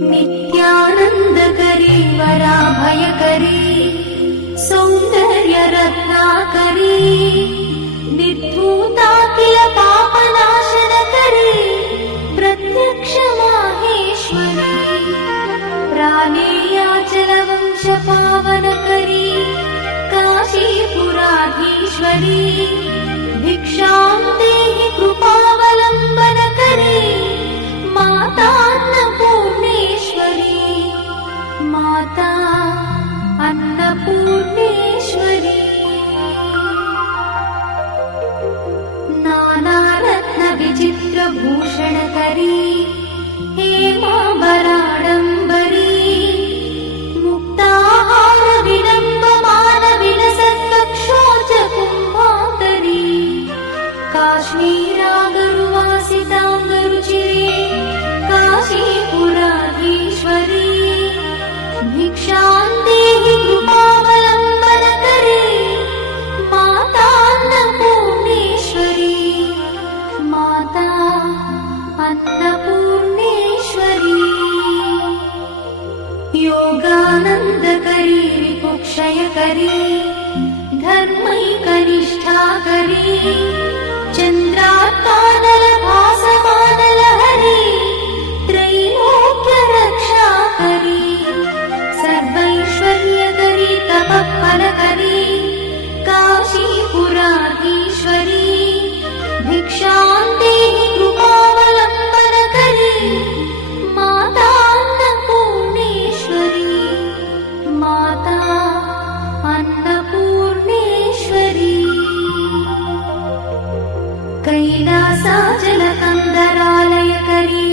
नित्यानन्दकरी वराभयकरी सौन्दर्यरत्नाकरी निर्धूताखिल पापनाशनकरी प्रत्यक्ष माहेश्वरी प्राणेयाचलवंशपावनकरी काशीपुराधीश्वरी भिक्षां देहि कृपावलम्बनकरी माता अन्नपूर्णेश्वरी माता अन्नपूर्णेश्वरी नानारत्नविचित्रभूषणकरी हेमाम्बराडम्बरी मुक्ताहारविलम्बमानविलसत्कक्षोजकुम्भाकरी काश्मीरागरुवासिताङ्गरुचिरे काशीपुराधीश्वरी भिक्षां देहि कृपावलम्बनकरी माता अन्नपूर्णेश्वरी माता अन्नपूर्णेश्वरी योगानन्दकरी रिपुक्षयकरी धर्मैकनिष्ठाकरी चन्द्रात्पादलभासमानलहरी त्रैलोक्यरक्षाकरी सर्वैश्वर्यकरी तपःफलकरी काशीपुराधीश्वरी भिक्षां देहि कृपावलम्बनकरी माता अन्नपूर्णेश्वरी माता अन्नपूर्णेश्वरी कैलासाचलकन्दरालयकरी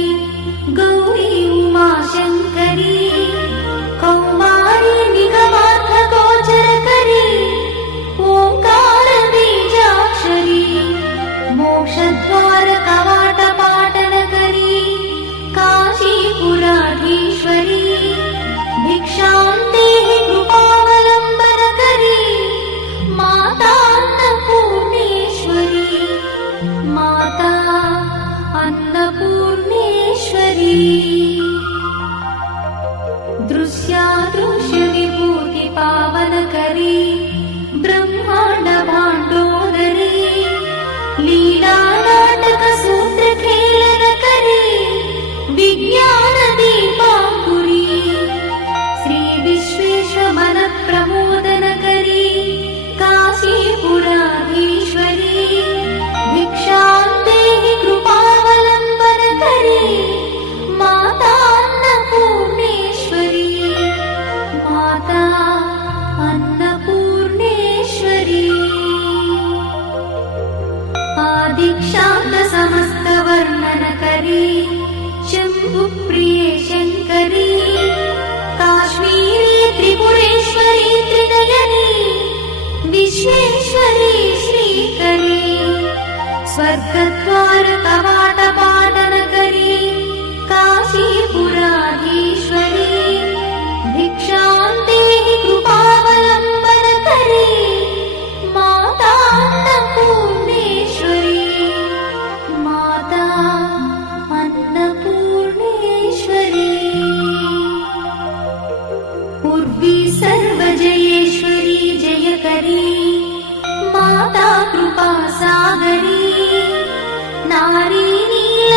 गौरी उमाशङ्करी कौमारी निगमार्थगोचरकरी ओङ्कारबीजाक्षरी मोक्षद्वारकवाटपाटनकरी काशीपुराधीश्वरी भिक्षां देहि कृपावलम्बनकरी माता अन्नपूर्णेश्वरी माता अन्नपूर्णेश्वरी दृश्यादृश्यविभूतिपावनकरी ब्रह्माण्डभाण्डोदरी लीलानाटकसूत्रखेलनकरी विज्ञानदीपाङ्कुरी श्रीविश्वेशमनप्रमोदनकरी काशीपुराधीश्वरी भिक्षां देहि कृपावलम्बनकरी माता अन्नपूर्णेश्वरी माता अन्नपूर्णेश्वरी आदिक्षान्तसमस्तवर्णनकरी शम्भुप्रिये शङ्करी काश्मीरी त्रिपुरेश्वरी त्रिनयनी विश्वेश्वरी श्रीकरी स्वर्गद्वारकवाटपाटनकरी काशीपुराधीश्वरी भिक्षां देहि कृपावलम्बनकरी माता अन्नपूर्णेश्वरी माता अन्नपूर्णेश्वरी उर्वी सर्वजयेश्वरी जयकरी माता कृपासागरी नारी नील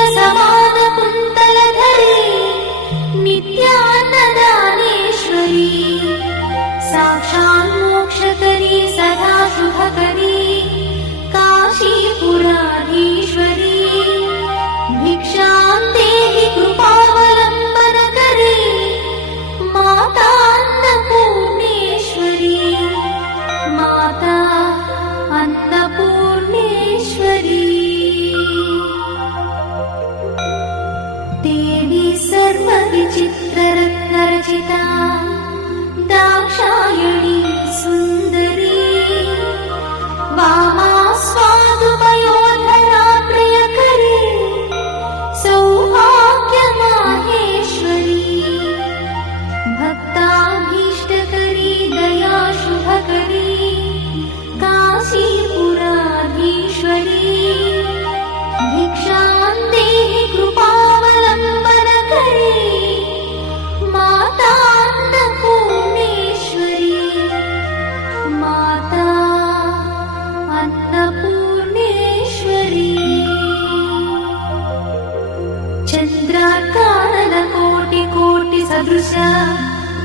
चन्द्रार्काननकोटिकोटिसदृश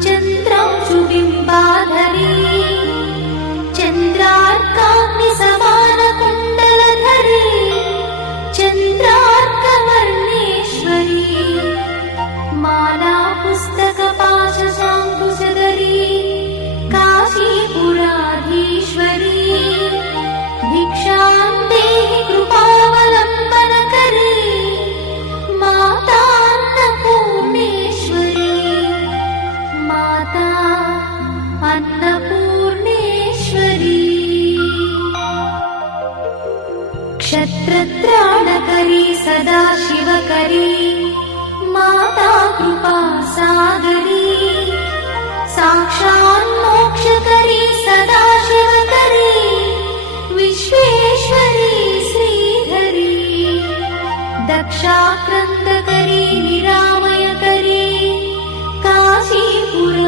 चन्द्रांशुबिम्बाधरी चन्द्रार्काग्निसमानकुण्डलधरी चन्द्रार्कवर्णेश्वरी माला पुस्तकपाशशाङ्कुशधरी काशीपुराधीश्वरी भिक्षां देहि कृपावलम्बनकरी माता अन्नपूर्णेश्वरी माता अन्नपूर्णेश्वरी क्षत्रत्राणकरी सदा शिवकरी माता कृपा सागरी साक्षात् मोक्षकरी सदा शिवकरी विश्वेश्वरी श्रीधरी दक्षाक्रन्दकरी निरामयकरी काशीपुराधीश्वरी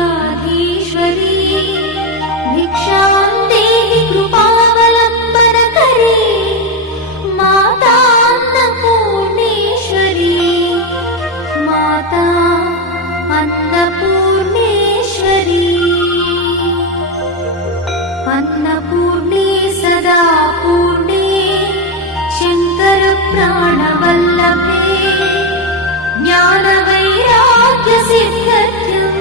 भिक्षां देहि कृपावलम्बनकरी माता अन्नपूर्णेश्वरी माता अन्नपूर्णेश्वरी अन्नपूर्णे सदा पूर्णे शङ्करप्राणवल्लभे ज्ञानवैराग्यसिद्ध्यर्थं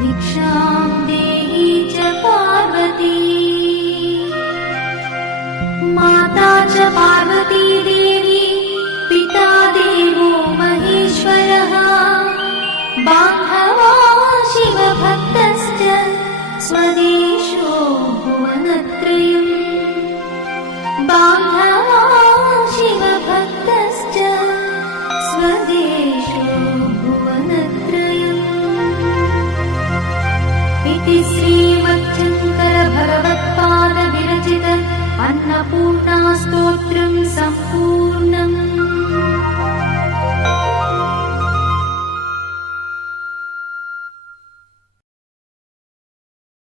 भिक्षां देहि च पार्वती माता च पार्वती देवी पिता देवो महेश्वरः बान्धवा शिवभक्तश्च स्वदेशो भुवनत्रयम्